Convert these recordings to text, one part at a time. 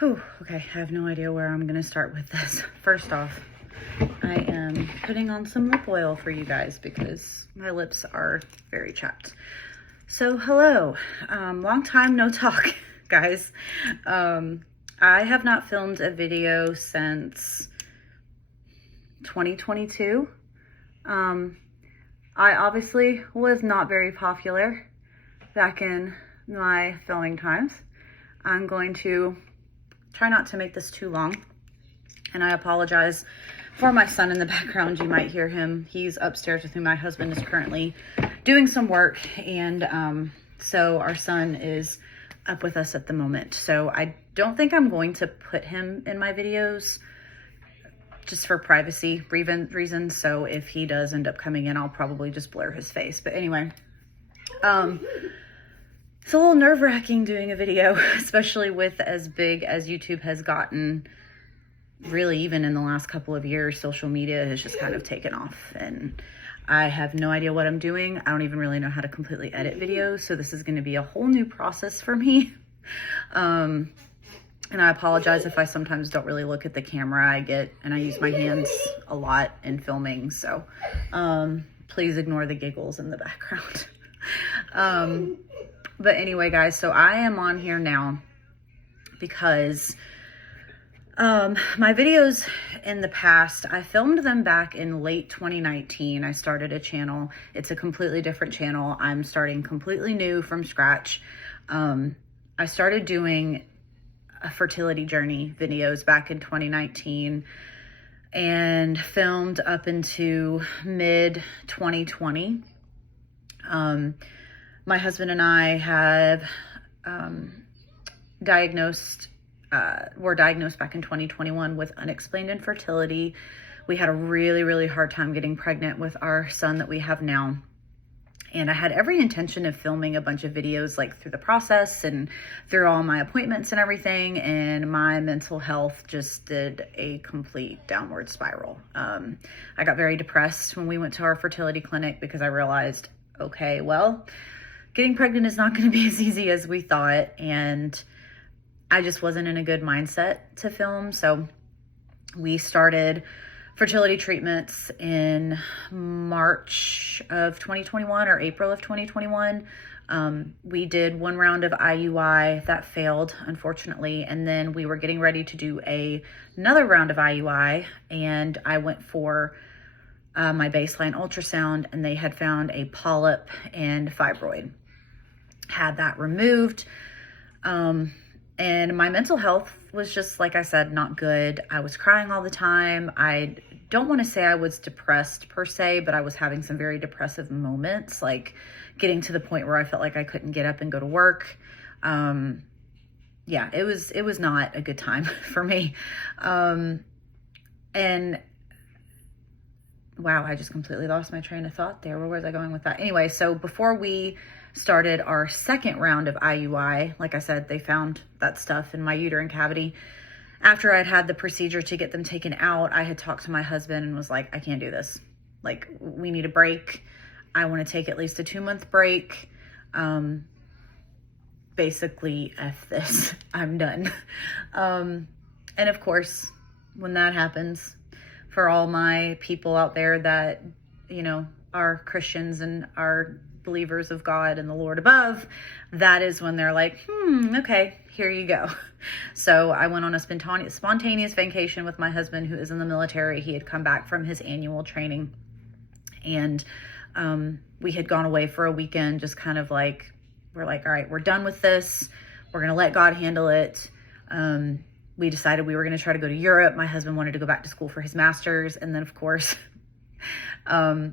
Oh, okay, I have no idea where I'm gonna start with this. First off, I am putting on some lip oil for you guys because my lips are very chapped. So hello, long time no talk, guys. I have not filmed a video since 2022. I obviously was not very popular back in my filming times. I'm going to try not to make this too long, and I apologize for my son in the background. You might hear him. He's upstairs with me. My husband is currently doing some work, and so our son is up with us at the moment. So I don't think I'm going to put him in my videos just for privacy reasons. So if he does end up coming in, I'll probably just blur his face. But anyway, it's a little nerve-wracking doing a video, especially with as big as YouTube has gotten. Really, even in the last couple of years, social media has just kind of taken off, and I have no idea what I'm doing. I don't even really know how to completely edit videos, so this is going to be a whole new process for me. And I apologize if I sometimes don't really look at the camera. I use my hands a lot in filming, so please ignore the giggles in the background. But anyway, guys, so I am on here now because my videos in the past, I filmed them back in late 2019. I started a channel. It's a completely different channel. I'm starting completely new from scratch. I started doing a fertility journey videos back in 2019 and filmed up into mid 2020. My husband and I have were diagnosed back in 2021 with unexplained infertility. We had a really, really hard time getting pregnant with our son that we have now. And I had every intention of filming a bunch of videos like through the process and through all my appointments and everything. And my mental health just did a complete downward spiral. I got very depressed when we went to our fertility clinic because I realized, okay, well, getting pregnant is not going to be as easy as we thought. And I just wasn't in a good mindset to film. So we started fertility treatments in March of 2021 or April of 2021. We did one round of IUI that failed, unfortunately. And then we were getting ready to do another round of IUI, and I went for my baseline ultrasound, and they had found a polyp and fibroid. Had that removed. And my mental health was just, like I said, not good. I was crying all the time. I don't want to say I was depressed per se, but I was having some very depressive moments, like getting to the point where I felt like I couldn't get up and go to work. Yeah, it was not a good time for me. And wow, I just completely lost my train of thought there. Where was I going with that? Anyway, so before we started our second round of IUI, like I said, they found that stuff in my uterine cavity. After I'd had the procedure to get them taken out, I had talked to my husband and was like, I can't do this. Like, we need a break. I want to take at least a 2-month break. Basically, F this. I'm done. And of course, when that happens, for all my people out there that, are Christians and are believers of God and the Lord above, that is when they're like, okay, here you go. So I went on a spontaneous vacation with my husband, who is in the military. He had come back from his annual training, and we had gone away for a weekend, just kind of like, we're like, all right, we're done with this. We're going to let God handle it. We decided we were going to try to go to Europe. My husband wanted to go back to school for his master's. And then, of course,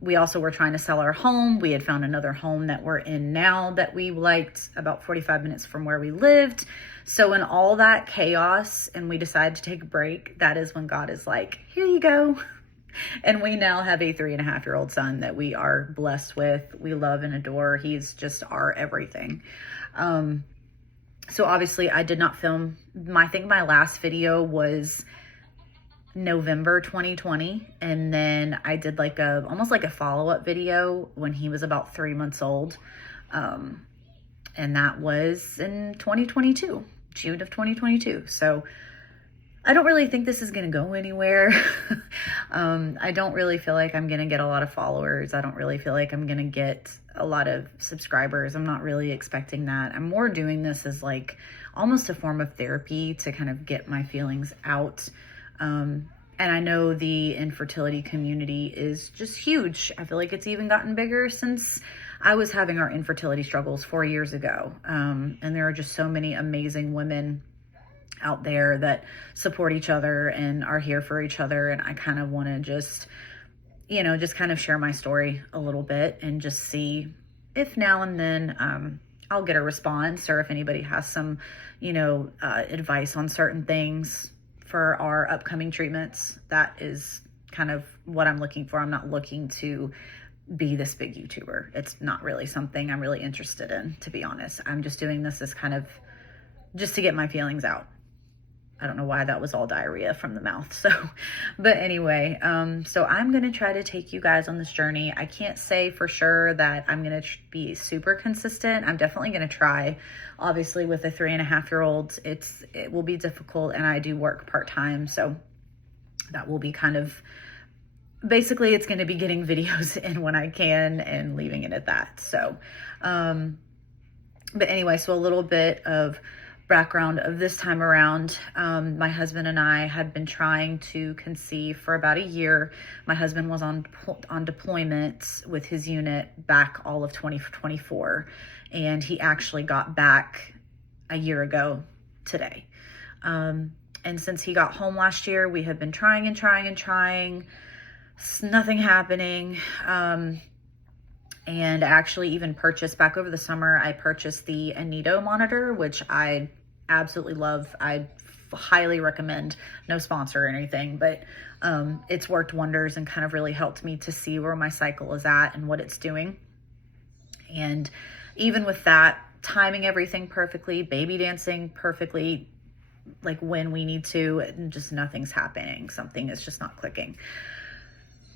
we also were trying to sell our home. We had found another home that we're in now that we liked, about 45 minutes from where we lived. So in all that chaos, and we decided to take a break, that is when God is like, here you go. And we now have a 3.5-year-old son that we are blessed with. We love and adore. He's just our everything. So obviously I did not film. I think my last video was November 2020, and then I did like almost like a follow-up video when he was about 3 months old, and that was in 2022. June of 2022. So I don't really think this is going to go anywhere. I don't really feel like I'm going to get a lot of followers. I don't really feel like I'm going to get a lot of subscribers. I'm not really expecting that. I'm more doing this as like almost a form of therapy to kind of get my feelings out. And I know the infertility community is just huge. I feel like it's even gotten bigger since I was having our infertility struggles 4 years ago. And there are just so many amazing women out there that support each other and are here for each other. And I kind of want to just kind of share my story a little bit and just see if now and then I'll get a response, or if anybody has some, advice on certain things for our upcoming treatments. That is kind of what I'm looking for. I'm not looking to be this big YouTuber. It's not really something I'm really interested in, to be honest. I'm just doing this as kind of just to get my feelings out. I don't know why that was all diarrhea from the mouth. But anyway, so I'm going to try to take you guys on this journey. I can't say for sure that I'm going to be super consistent. I'm definitely going to try. Obviously with a 3.5-year-old, it will be difficult, and I do work part-time. So that will be kind of, basically it's going to be getting videos in when I can and leaving it at that. So, but anyway, so a little bit of background of this time around. My husband and I had been trying to conceive for about a year. My husband was on deployment with his unit back all of 2024, and he actually got back a year ago today. And since he got home last year, we have been trying and trying and trying. Nothing happening. And actually even purchased back over the summer, I purchased the Anito monitor, which I absolutely love. I highly recommend. No sponsor or anything, but it's worked wonders and kind of really helped me to see where my cycle is at and what it's doing. And even with that, timing everything perfectly, baby dancing perfectly, like when we need to, and just nothing's happening. Something is just not clicking.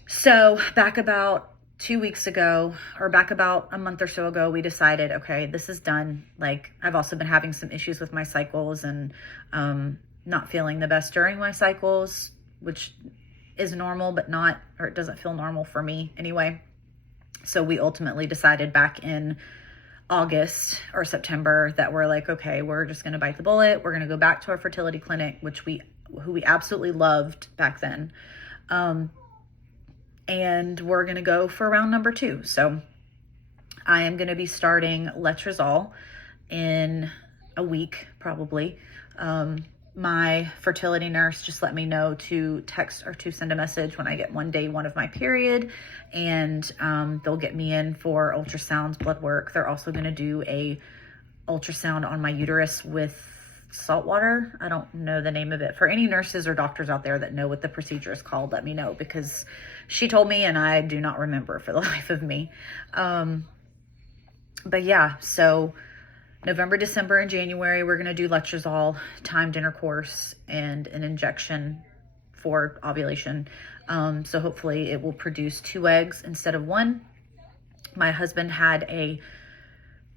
So back about 2 weeks ago, or back about a month or so ago, we decided, okay, this is done. Like, I've also been having some issues with my cycles and not feeling the best during my cycles, which is normal, but not, or it doesn't feel normal for me anyway. So we ultimately decided back in August or September that we're like, okay, we're just going to bite the bullet. We're going to go back to our fertility clinic, who we absolutely loved back then. And we're going to go for round number 2. So I am going to be starting letrozole in a week, probably. My fertility nurse just let me know to text or to send a message when I get day one of my period, and they'll get me in for ultrasounds, blood work. They're also going to do a ultrasound on my uterus with salt water. I don't know the name of it. For any nurses or doctors out there that know what the procedure is called, let me know, because she told me and I do not remember for the life of me. But yeah, so November, December, and January, we're going to do letrozole, timed intercourse, and an injection for ovulation. So hopefully it will produce 2 eggs instead of 1. My husband had a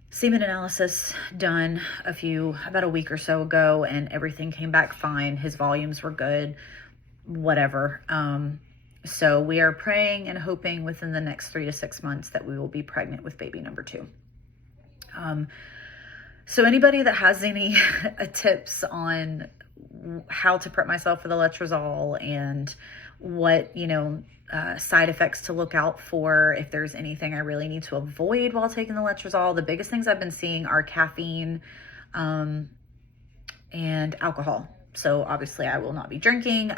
semen analysis done about a week or so ago, and everything came back fine. His volumes were good, whatever. So we are praying and hoping within the next 3 to 6 months that we will be pregnant with baby number 2. So anybody that has any tips on how to prep myself for the letrozole and what, side effects to look out for, if there's anything I really need to avoid while taking the letrozole. The biggest things I've been seeing are caffeine and alcohol. So obviously I will not be drinking.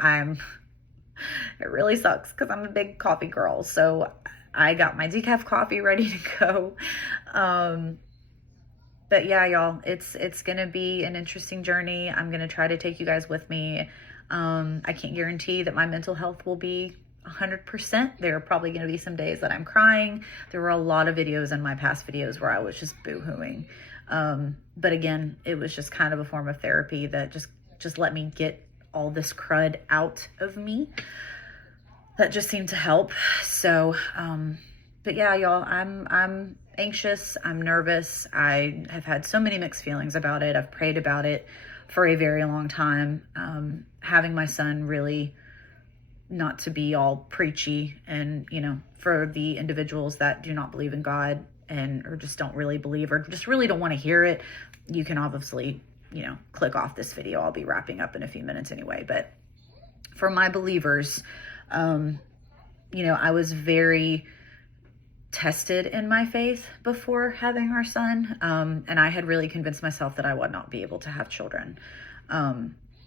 It really sucks because I'm a big coffee girl. So I got my decaf coffee ready to go. But yeah, y'all, it's going to be an interesting journey. I'm going to try to take you guys with me. I can't guarantee that my mental health will be 100%. There are probably going to be some days that I'm crying. There were a lot of videos in my past videos where I was just boo-hooing. But again, it was just kind of a form of therapy that just let me get all this crud out of me. That just seemed to help. So, but yeah, y'all, I'm anxious. I'm nervous. I have had so many mixed feelings about it. I've prayed about it for a very long time. Having my son, really, not to be all preachy, and, you know, for the individuals that do not believe in God and or just don't really believe or just really don't want to hear it, you can obviously, you know, click off this video. I'll be wrapping up in a few minutes anyway. But for my believers, you know, I was very tested in my faith before having our son. And I had really convinced myself that I would not be able to have children.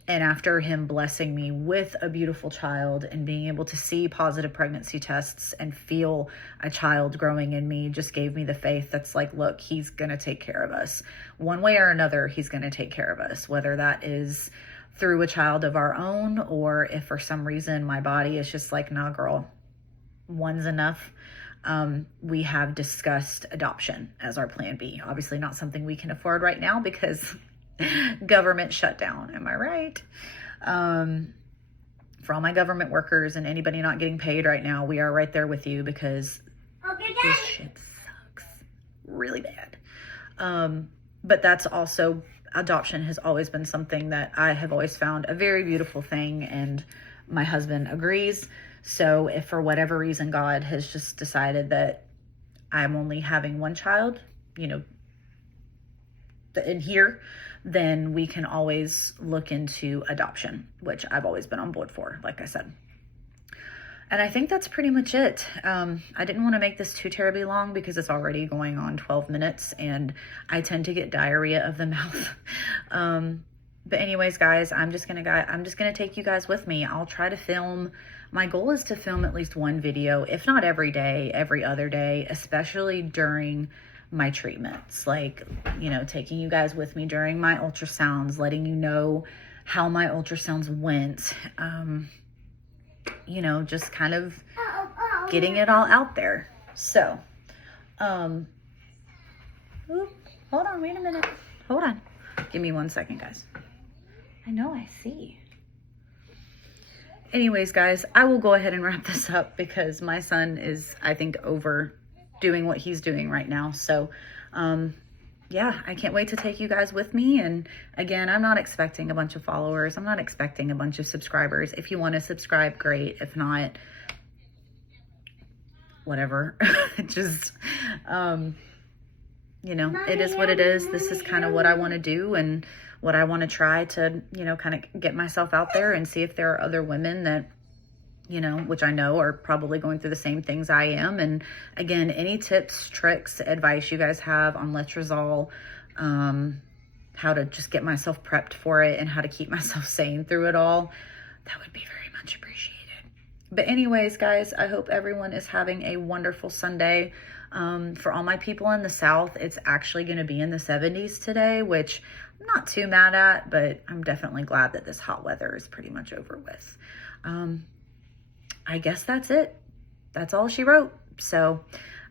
And after him blessing me with a beautiful child and being able to see positive pregnancy tests and feel a child growing in me, just gave me the faith that's like, look, he's going to take care of us. One way or another, he's going to take care of us, whether that is through a child of our own, or if for some reason my body is just like, nah, girl, one's enough. We have discussed adoption as our plan B. Obviously not something we can afford right now because government shutdown. Am I right? For all my government workers and anybody not getting paid right now, we are right there with you because this shit sucks really bad. But that's also, adoption has always been something that I have always found a very beautiful thing, and my husband agrees. So if for whatever reason God has just decided that I'm only having one child, you know, in here, then we can always look into adoption, which I've always been on board for, like I said. And I think that's pretty much it. I didn't want to make this too terribly long because it's already going on 12 minutes and I tend to get diarrhea of the mouth. But anyways, guys, I'm just gonna take you guys with me. I'll try to film. My goal is to film at least one video, if not every day, every other day, especially during my treatments. Like, you know, taking you guys with me during my ultrasounds, letting you know how my ultrasounds went. You know, just kind of getting it all out there. So, hold on, wait a minute. Hold on. Give me 1 second, guys. I know, I see. Anyways, guys, I will go ahead and wrap this up because my son is, I think, overdoing what he's doing right now. So, yeah, I can't wait to take you guys with me. And again, I'm not expecting a bunch of followers. I'm not expecting a bunch of subscribers. If you want to subscribe, great. If not, whatever. Just, you know, it is what it is. This is kind of what I want to do and what I want to try to, you know, kind of get myself out there and see if there are other women that, you know, which I know are probably going through the same things I am. And again, any tips, tricks, advice you guys have on letrozole, how to just get myself prepped for it and how to keep myself sane through it all, that would be very much appreciated. But anyways, guys, I hope everyone is having a wonderful Sunday. For all my people in the South, it's actually going to be in the 70s today, which I'm not too mad at, but I'm definitely glad that this hot weather is pretty much over with. I guess that's it. That's all she wrote. So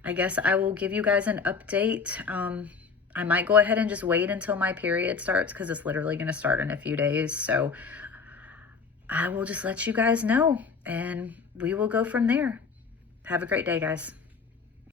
I guess I will give you guys an update. I might go ahead and just wait until my period starts because it's literally going to start in a few days. So I will just let you guys know and we will go from there. Have a great day, guys.